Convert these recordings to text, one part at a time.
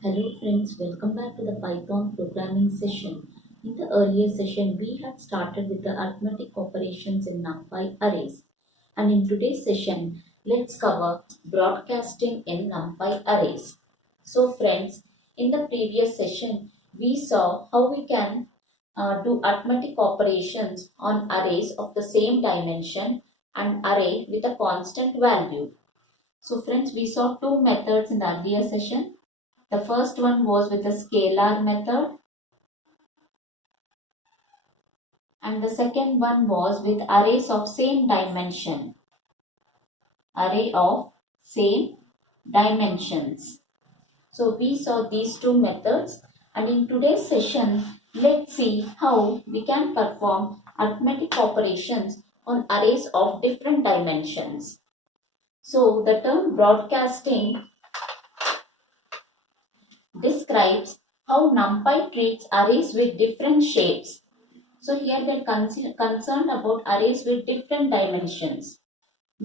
Hello friends, welcome back to the Python programming session. In the earlier session, we had started with the arithmetic operations in NumPy arrays. And in today's session, let's cover broadcasting in NumPy arrays. So friends, in the previous session, we saw how we can do arithmetic operations on arrays of the same dimension and array with a constant value. So friends, we saw two methods in the earlier session. The first one was with the scalar method and the second one was with arrays of same dimension. Array of same dimensions. So we saw these two methods, and in today's session, let's see how we can perform arithmetic operations on arrays of different dimensions. So the term broadcasting describes how NumPy treats arrays with different shapes. So here we are concerned about arrays with different dimensions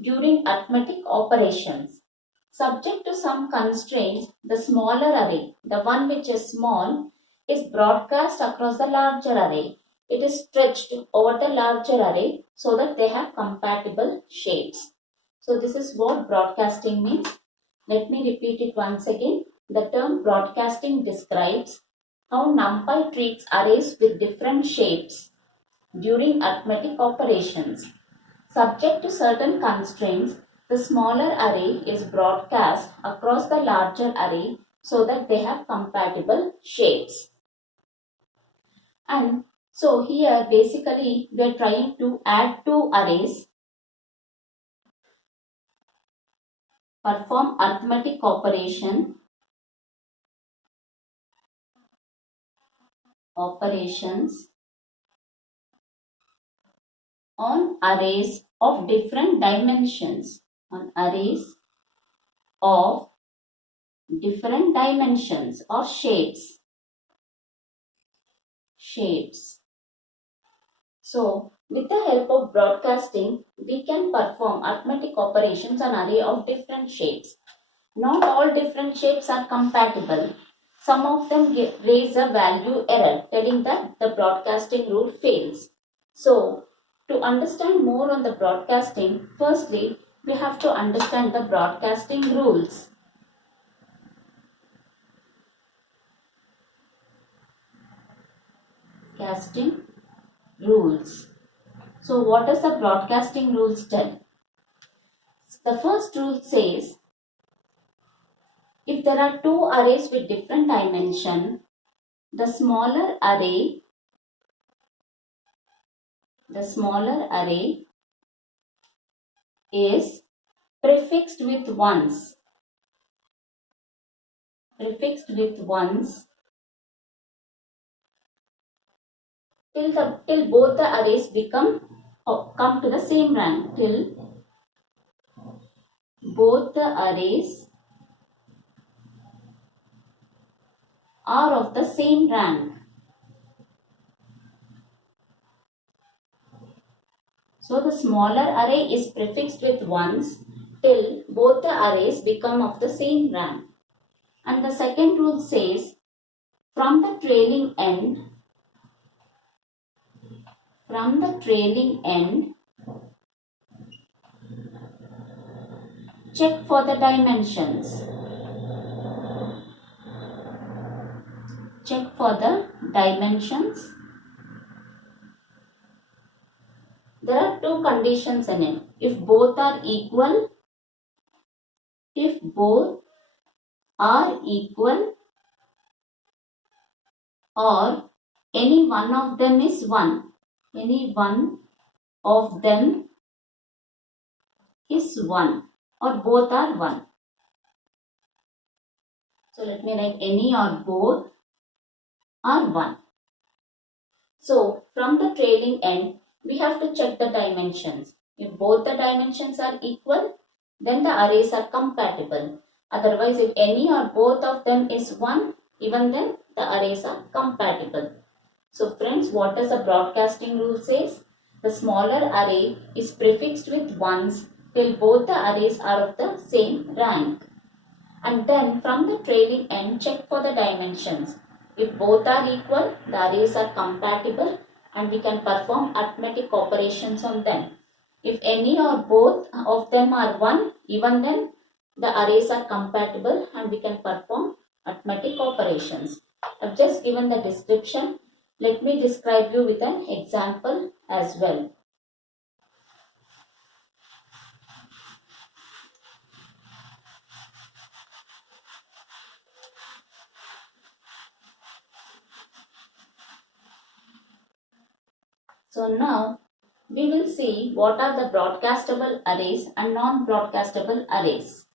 during arithmetic operations. Subject to some constraints, the smaller array, the one which is small, is broadcast across the larger array. It is stretched over the larger array so that they have compatible shapes. So this is what broadcasting means. Let me repeat it once again. The term broadcasting describes how NumPy treats arrays with different shapes during arithmetic operations. Subject to certain constraints, the smaller array is broadcast across the larger array so that they have compatible shapes. And so here basically we are trying to add two arrays, perform arithmetic operations on arrays of different dimensions. On arrays of different dimensions or shapes. So, with the help of broadcasting, we can perform arithmetic operations on array of different shapes. Not all different shapes are compatible. Some of them raise a value error telling that the broadcasting rule fails. So, to understand more on the broadcasting, firstly, we have to understand the broadcasting rules. Casting rules. So what does the broadcasting rules tell? The first rule says, if there are two arrays with different dimension, the smaller array is prefixed with ones. Till both the arrays come to the same rank. Till both the arrays are of the same rank. So the smaller array is prefixed with ones till both the arrays become of the same rank. And the second rule says, from the trailing end, check for the dimensions. There are two conditions in it. If both are equal, or any one of them is 1. Any one of them is 1 or both are 1. So let me write any or both are 1. So from the trailing end, we have to check the dimensions. If both the dimensions are equal, then the arrays are compatible. Otherwise, if any or both of them is 1, even then the arrays are compatible. So friends, what does the broadcasting rule says? The smaller array is prefixed with ones till both the arrays are of the same rank. And then from the trailing end, check for the dimensions. If both are equal, the arrays are compatible and we can perform arithmetic operations on them. If any or both of them are 1, even then the arrays are compatible and we can perform arithmetic operations. I've just given the description. Let me describe you with an example as well. So now we will see what are the broadcastable arrays and non-broadcastable arrays.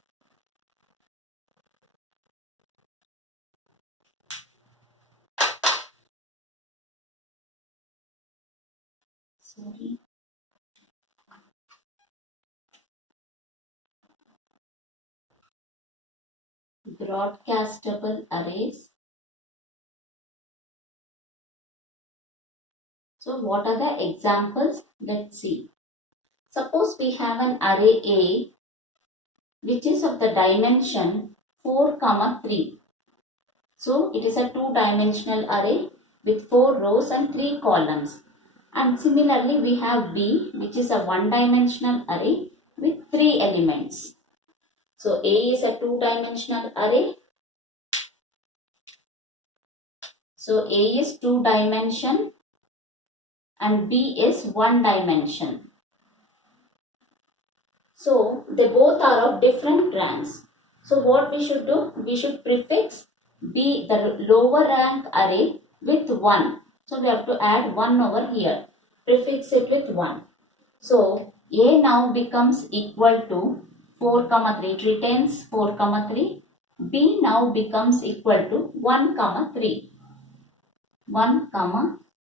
Sorry. Broadcastable arrays. So what are the examples? Let's see. Suppose we have an array A which is of the dimension 4, 3. So it is a two-dimensional array with 4 rows and 3 columns. And similarly we have B which is a one-dimensional array with 3 elements. So A is a two-dimensional array. So A is 2 dimension and B is 1 dimension. So they both are of different ranks. So what we should do? We should prefix B, the lower rank array, with 1. So we have to add 1 over here. Prefix it with 1. So A now becomes equal to 4, 3. It retains 4, 3. B now becomes equal to 1, 3. 1,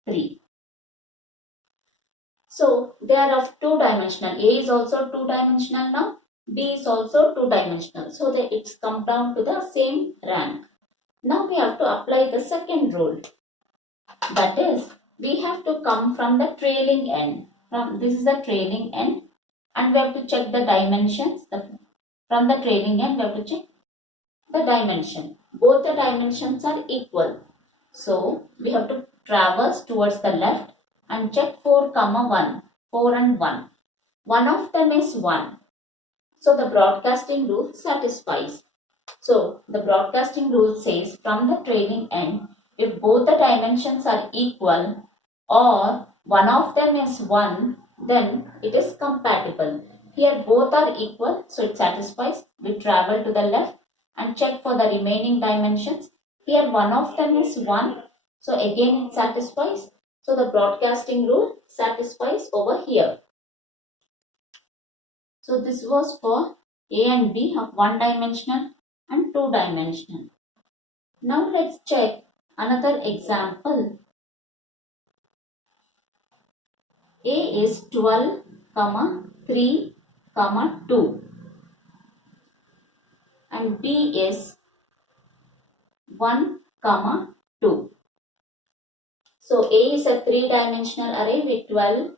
3. So they are of two-dimensional. A is also two-dimensional now. B is also two-dimensional. So that it's come down to the same rank. Now we have to apply the second rule. That is, we have to come from the trailing end. This is the trailing end. And we have to check the dimensions. From the trailing end, we have to check the dimension. Both the dimensions are equal. So we have to traverse towards the left and check 4, 1. 4 and 1. One of them is 1. So the broadcasting rule satisfies. So the broadcasting rule says from the trailing end, if both the dimensions are equal or one of them is 1, then it is compatible. Here both are equal, so it satisfies. We travel to the left and check for the remaining dimensions. Here one of them is 1, so again it satisfies. So the broadcasting rule satisfies over here. So this was for A and B of one-dimensional and two-dimensional. Now let's check another example. A is 12, 3, 2 and B is 1, 2. So A is a three-dimensional array with 12,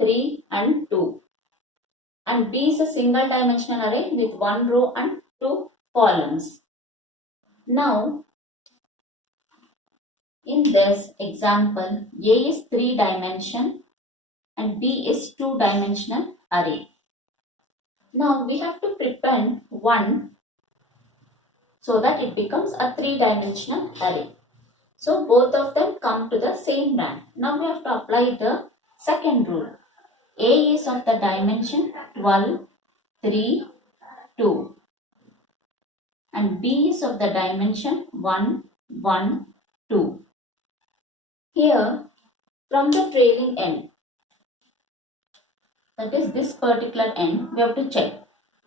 3 and 2. And B is a single dimensional array with 1 row and 2 columns. Now, in this example, A is 3 dimension and B is 2 dimensional array. Now, we have to prepend 1 so that it becomes a 3 dimensional array. So, both of them come to the same rank. Now, we have to apply the second rule. A is of the dimension 12, 3, 2 and B is of the dimension 1, 1, 2. Here from the trailing end, that is this particular end, we have to check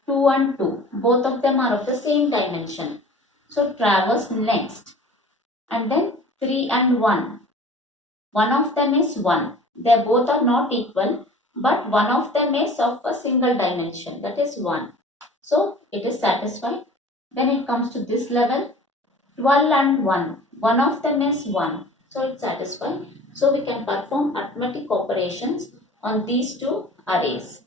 2 and 2. Both of them are of the same dimension. So traverse next and then 3 and 1. One of them is 1. They both are not equal, but one of them is of a single dimension, that is 1. So it is satisfied. Then it comes to this level, 12 and 1. One of them is 1. So it's satisfied. So we can perform arithmetic operations on these two arrays.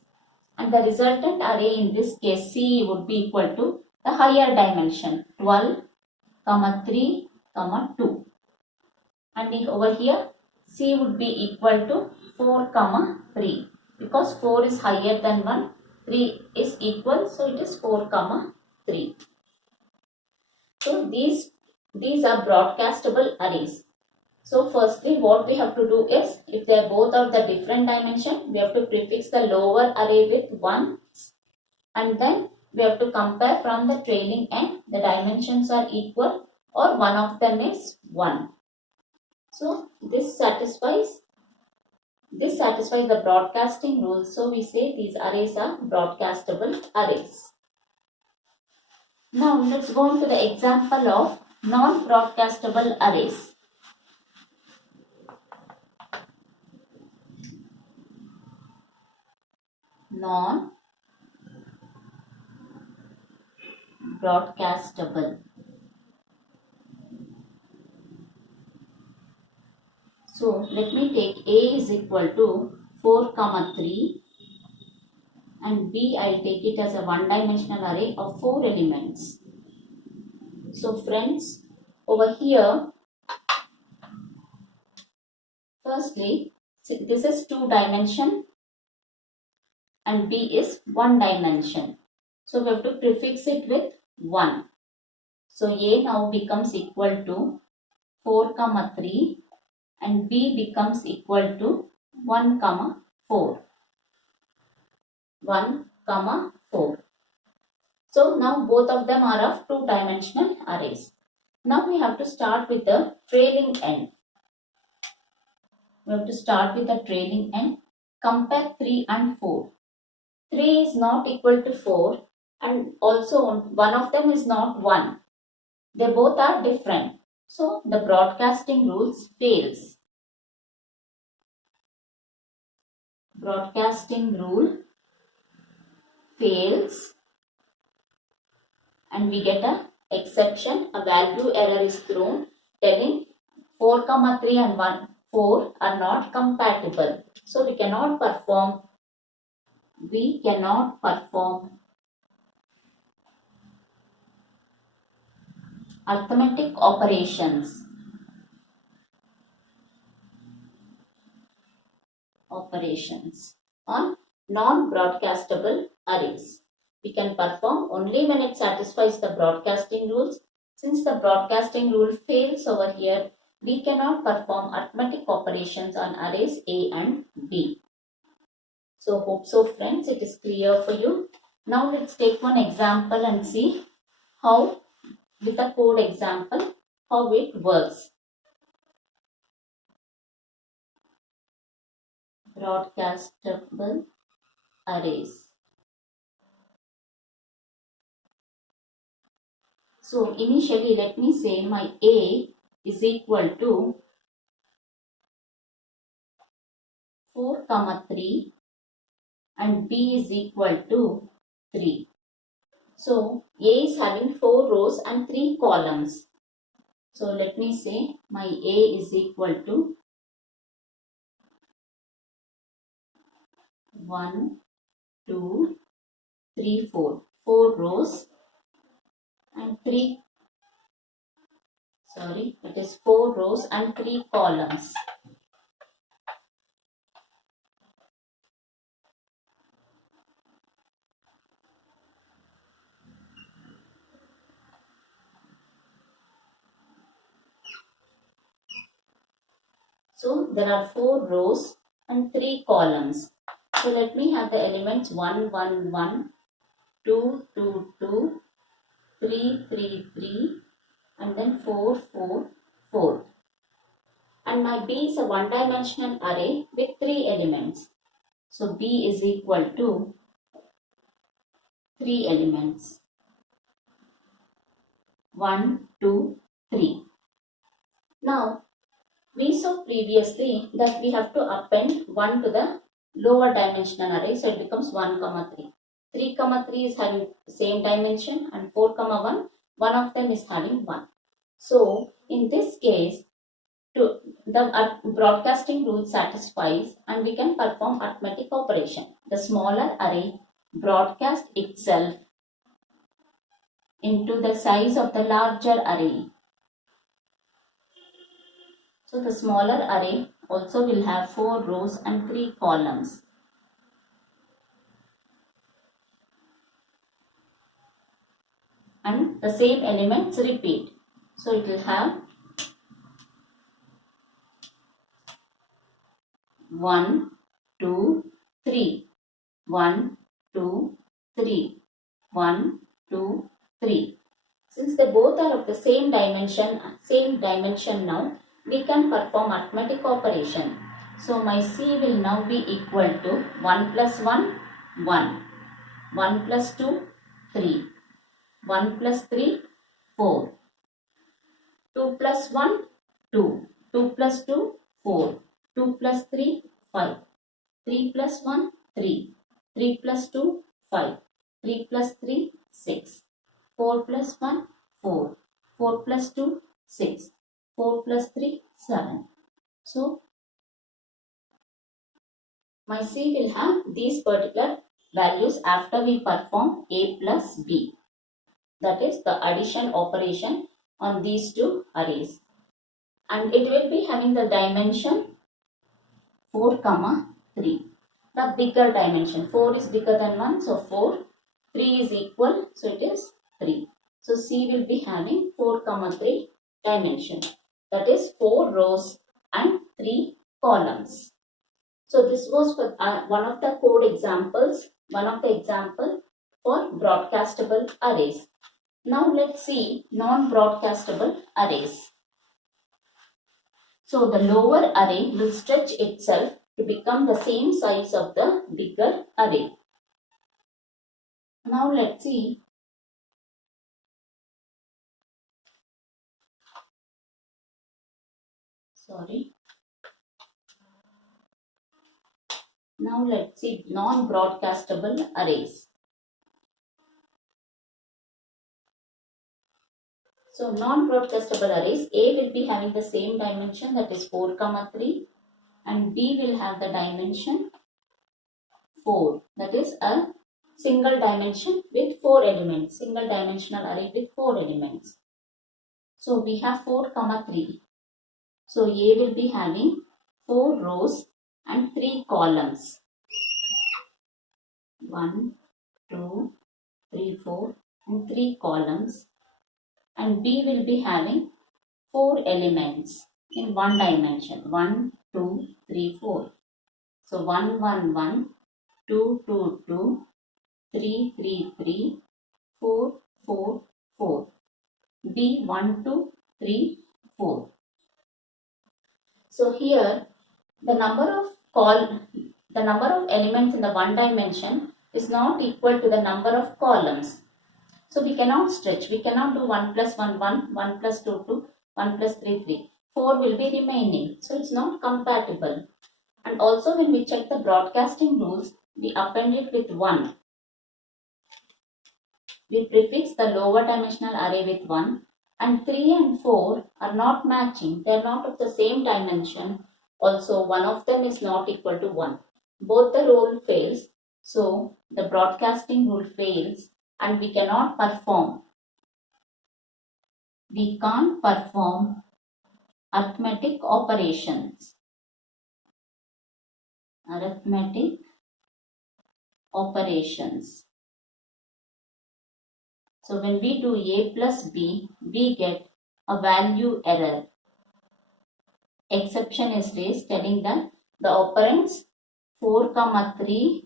And the resultant array in this case C would be equal to the higher dimension 12, comma 3, comma 2. And over here C would be equal to 4, comma 3 because 4 is higher than 1, 3 is equal, so it is 4, comma 3. So these are broadcastable arrays. So firstly what we have to do is, if they both are the different dimension, we have to prefix the lower array with 1 and then we have to compare from the trailing end the dimensions are equal or one of them is 1. So this satisfies the broadcasting rule. So we say these arrays are broadcastable arrays. Now let's go on to the example of non-broadcastable arrays. Non-broadcastable. So let me take A is equal to 4, comma 3 and B I'll take it as a one-dimensional array of 4 elements. So friends, over here, firstly, this is 2 dimension and B is 1 dimension. So we have to prefix it with 1. So A now becomes equal to 4, comma 3 and B becomes equal to 1, comma 4. 1, comma 4. So now both of them are of 2-dimensional arrays. Now we have to start with the trailing end. We have to start with the trailing end. Compare 3 and 4. 3 is not equal to 4 and also one of them is not 1. They both are different. So the broadcasting rules fails. Broadcasting rule fails and we get a exception. A value error is thrown telling 4, comma 3 and 1, 4 are not compatible. So we cannot perform arithmetic operations on non-broadcastable arrays. We can perform only when it satisfies the broadcasting rules. Since the broadcasting rule fails over here, we cannot perform arithmetic operations on arrays A and B. So hope so friends, it is clear for you. Now let's take one example and see how, with a code example, how it works. Broadcastable arrays. So initially let me say my A is equal to 4, comma 3 and B is equal to 3. So A is having 4 rows and 3 columns. So let me say my A is equal to 1, 2, 3, 4. 4 rows and 3, it is 4 rows and 3 columns. So there are 4 rows and 3 columns. So let me have the elements 1, 1, 1, 2, 2, 2, 3, 3, 3 and then 4, 4, 4. And my B is a one-dimensional array with 3 elements. So B is equal to 3 elements. 1, 2, 3. Now we saw previously that we have to append 1 to the lower dimensional array, so it becomes 1, comma 3. 3, comma 3 is having the same dimension and 4, comma 1, one of them is having 1. So in this case, the broadcasting rule satisfies and we can perform arithmetic operation. The smaller array broadcast itself into the size of the larger array. So the smaller array also will have 4 rows and 3 columns. And the same elements repeat. So it will have 1, 2, 3, 1, 2, 3, 1, 2, 3. Since they both are of the same dimension now, we can perform arithmetic operation. So my C will now be equal to 1 plus 1, 1, 1 plus 2, 3, 1 plus 3, 4, 2 plus 1, 2, 2 plus 2, 4, 2 plus 3, 5, 3 plus 1, 3, 3 plus 2, 5, 3 plus 3, 6, 4 plus 1, 4, 4 plus 2, 6, 4 plus 3, 7. So, my C will have these particular values after we perform A plus B. That is the addition operation on these two arrays. And it will be having the dimension 4, 3. The bigger dimension. 4 is bigger than 1. So 4. 3 is equal. So it is 3. So C will be having 4, 3 dimension. That is 4 rows and 3 columns. So this was for one of the code examples. One of the example for broadcastable arrays. Now let's see non-broadcastable arrays. So the lower array will stretch itself to become the same size of the bigger array. Now let's see. Now let's see non-broadcastable arrays. So non-broadcastable arrays, A will be having the same dimension, that is 4, 3, and B will have the dimension 4, that is a single dimension with 4 elements, single dimensional array with 4 elements. So we have 4, 3. So A will be having 4 rows and 3 columns. 1, 2, 3, 4 and 3 columns. And B will be having 4 elements in one dimension. 1, 2, 3, 4. So 1, 1, 1, 2, 2, 2, 3, 3, 3, 4, 4, 4. B 1, 2, 3, 4. So here the number of elements in the one dimension is not equal to the number of columns. So we cannot stretch. We cannot do 1 plus 1, 1, 1 plus 2, 2, 1 plus 3, 3. 4 will be remaining. So it's not compatible. And also when we check the broadcasting rules, we append it with 1. We prefix the lower dimensional array with 1. And 3 and 4 are not matching. They are not of the same dimension. Also, one of them is not equal to 1. Both the rule fails. So the broadcasting rule fails and we cannot perform. We can't perform arithmetic operations. Arithmetic operations. So when we do A plus B, we get a value error. Exception is raised telling that the operands 4, 3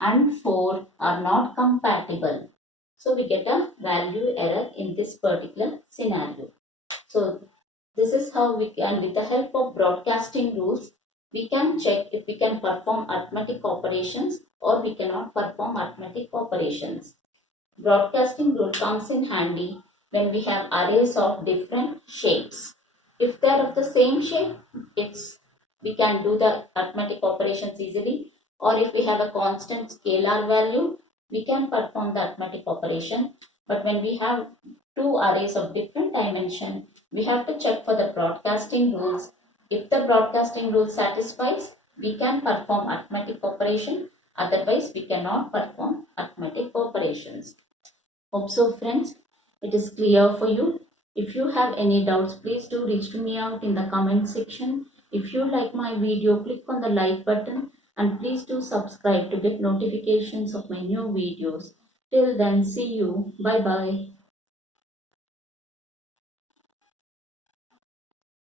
and 4 are not compatible. So we get a value error in this particular scenario. So this is how we can, with the help of broadcasting rules, we can check if we can perform arithmetic operations or we cannot perform arithmetic operations. Broadcasting rule comes in handy when we have arrays of different shapes. If they are of the same shape, we can do the arithmetic operations easily. Or if we have a constant scalar value, we can perform the arithmetic operation. But when we have two arrays of different dimension, we have to check for the broadcasting rules. If the broadcasting rule satisfies, we can perform arithmetic operation. Otherwise, we cannot perform arithmetic operations. Hope so, friends. it is clear for you. If you have any doubts, please do reach to me out in the comment section. If you like my video, click on the like button and please do subscribe to get notifications of my new videos. Till then, see you. Bye bye.